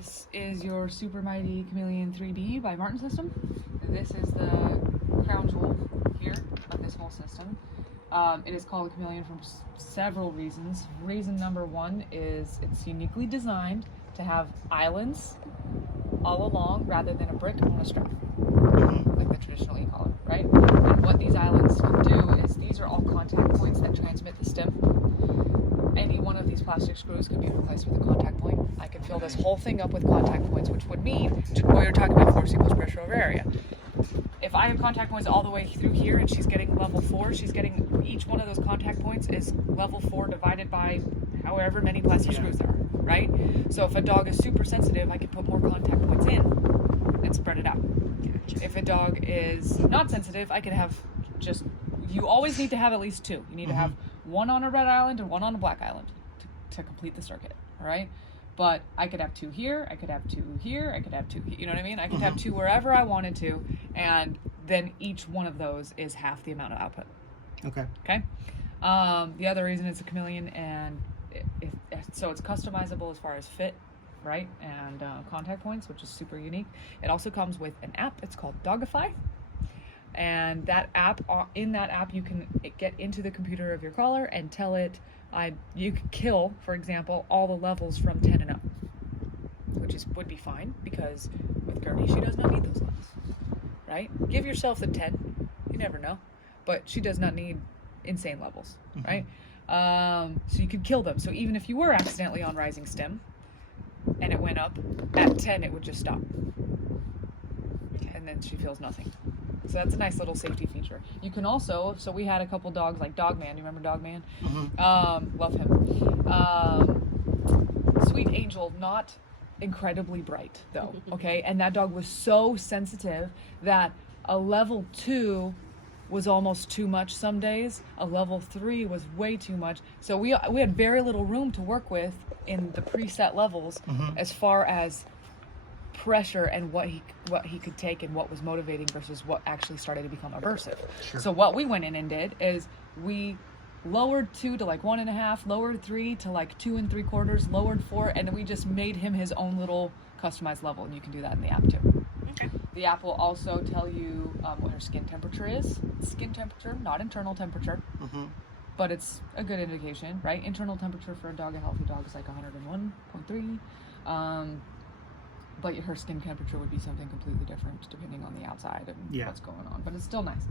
This is your Super Mighty Chameleon 3D by Martin system. This is the crown jewel here of this whole system. It is called a Chameleon for several reasons. Reason number one is it's uniquely designed to have islands all along rather than a brick on a strap, like the traditional e-collar, right? And what these islands do is these are all contact points that transmit the stem. Any one of these plastic screws can be replaced with a contact point. I could fill this whole thing up with contact points, which would mean, what you're talking about, force equals pressure over area. If I have contact points all the way through here and she's getting level 4, she's getting, each one of those contact points is level 4 divided by however many plastic screws there are, right? So if a dog is super sensitive, I can put more contact points in and spread it out. If a dog is not sensitive, I could have just, you always need to have at least 2. You need to have one on a red island and one on a black island to complete the circuit, all right? But I could have 2 here, I could have 2 here, I could have 2, you know what I mean? I could have 2 wherever I wanted to, and then each one of those is half the amount of output. Okay. Okay? The other reason it's a Chameleon, and so it's customizable as far as fit, right? And contact points, which is super unique. It also comes with an app. It's called Doggify. And that app, in that app, you can get into the computer of your collar and tell it, you could kill, for example, all the levels from 10 and up, which would be fine because with Gertie, she does not need those levels, right? Give yourself the 10, you never know, but she does not need insane levels, right? So you could kill them. So even if you were accidentally on rising stem and it went up, at 10 it would just stop. And then she feels nothing. So that's a nice little safety feature. You can also, so we had a couple dogs like Dogman. You remember Dogman? Love him. Sweet Angel, not incredibly bright though, okay? And that dog was so sensitive that a level 2 was almost too much some days. A level 3 was way too much. So we had very little room to work with in the preset levels as far as pressure and what he could take and what was motivating versus what actually started to become aversive. Sure. So what we went in and did is we lowered 2 to like 1.5, lowered 3 to like 2 3/4, lowered 4, and then we just made him his own little customized level, and you can do that in the app too. Okay. The app will also tell you what her skin temperature is. Skin temperature, not internal temperature, but it's a good indication, right? Internal temperature for a healthy dog is like 101.3. But her skin temperature would be something completely different depending on the outside and what's going on. But it's still nice.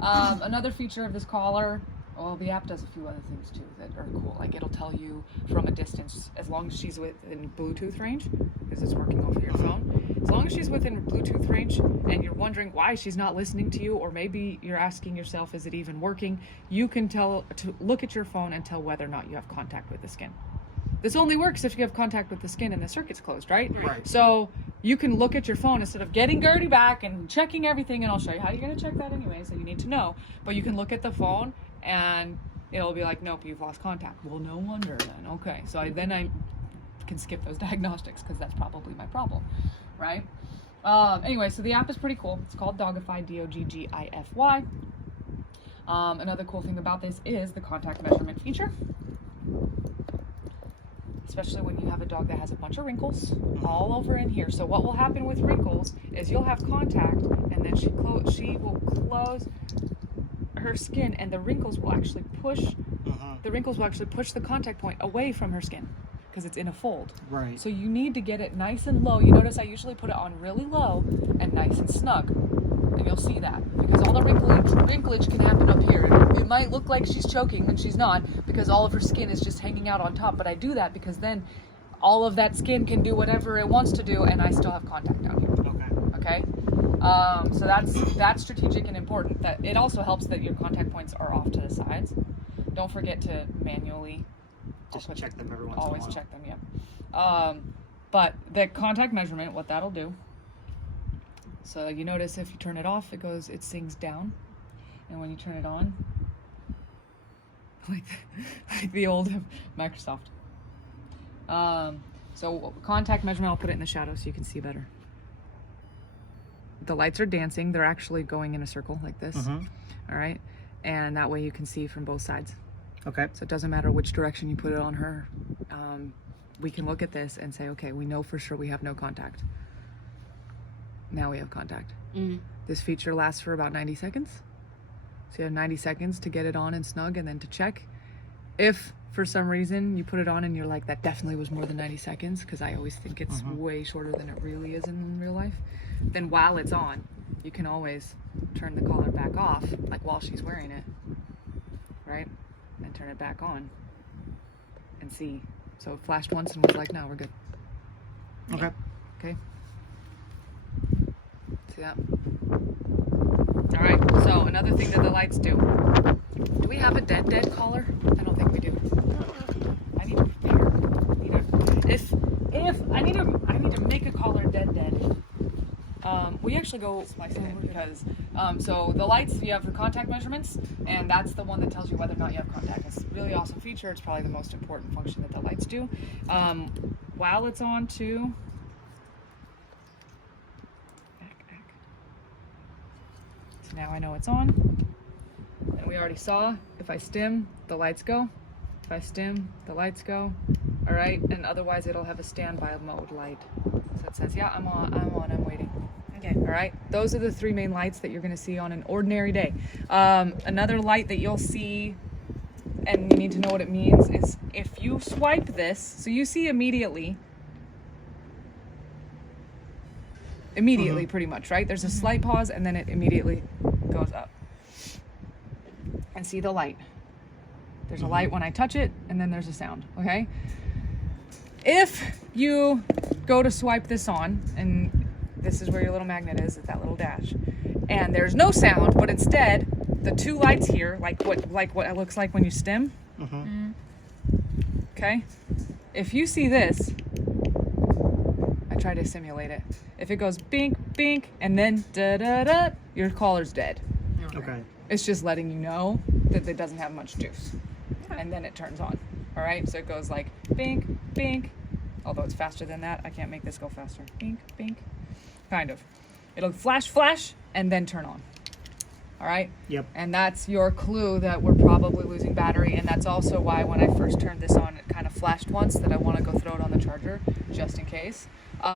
Another feature of this collar, well, the app does a few other things too that are cool. Like it'll tell you from a distance, as long as she's within Bluetooth range, because it's working over your phone. As long as she's within Bluetooth range and you're wondering why she's not listening to you, or maybe you're asking yourself, is it even working? You can look at your phone and tell whether or not you have contact with the skin. This only works if you have contact with the skin and the circuit's closed, right? Right. So you can look at your phone instead of getting Gertie back and checking everything, and I'll show you how you're going to check that anyway, so you need to know. But you can look at the phone and it'll be like, nope, you've lost contact. Well, no wonder then. Okay, so then I can skip those diagnostics because that's probably my problem, right? Anyway, so the app is pretty cool. It's called Doggify, Doggify. Another cool thing about this is the contact measurement feature. Especially when you have a dog that has a bunch of wrinkles all over in here. So what will happen with wrinkles is you'll have contact, and then she will close her skin, and the wrinkles will actually push the contact point away from her skin because it's in a fold. Right. So you need to get it nice and low. You notice I usually put it on really low and nice and snug, and you'll see that because all the wrinklage can happen up here. It might look like she's choking when she's not because all of her skin is just hanging out on top, but I do that because then all of that skin can do whatever it wants to do and I still have contact down here. Okay? So that's strategic and important. That it also helps that your contact points are off to the sides. Don't forget to manually also check them every once in a while. Always check them, yeah. But the contact measurement, what that'll do, so you notice if you turn it off, it sings down. And when you turn it on, like the old Microsoft. So contact measurement, I'll put it in the shadow so you can see better. The lights are dancing. They're actually going in a circle like this. All right. And that way you can see from both sides. Okay. So it doesn't matter which direction you put it on her. we can look at this and say, okay, we know for sure we have no contact. Now we have contact. This feature lasts for about 90 seconds. So you have 90 seconds to get it on and snug, and then to check. If for some reason you put it on and you're like, that definitely was more than 90 seconds, because I always think it's way shorter than it really is in real life, then while it's on, you can always turn the collar back off, like while she's wearing it, right? And turn it back on and see. So it flashed once and was like, no, we're good. Okay. Okay. See that? All right, so another thing that the lights do. Do we have a dead collar? I don't think we do. I need to prepare. I need to make a collar dead. We actually go splicing it because so the lights you have for contact measurements, and that's the one that tells you whether or not you have contact. It's a really awesome feature. It's probably the most important function that the lights do. While it's on too. So now I know it's on. And we already saw, if I stim, the lights go. If I stim, the lights go. All right, and otherwise it'll have a standby mode light. So it says, yeah, I'm on, I'm waiting. Okay. All right, those are the three main lights that you're gonna see on an ordinary day. Another light that you'll see, and you need to know what it means, is if you swipe this, so you see immediately pretty much, right? There's a slight pause and then it immediately goes up. And see the light. There's a light when I touch it, and then there's a sound, okay? If you go to swipe this on, and this is where your little magnet is, at that little dash, and there's no sound, but instead, the two lights here, like what it looks like when you stim, okay? If you see this, I try to simulate it. If it goes bink, bink, and then da-da-da, your collar's dead. Okay. It's just letting you know that it doesn't have much juice. And then it turns on. All right, so it goes like bink, bink. Although it's faster than that, I can't make this go faster. Bink, bink. Kind of. It'll flash, flash, and then turn on. All right? Yep. And that's your clue that we're probably losing battery. And that's also why when I first turned this on, it kind of flashed once, that I want to go throw it on the charger, just in case.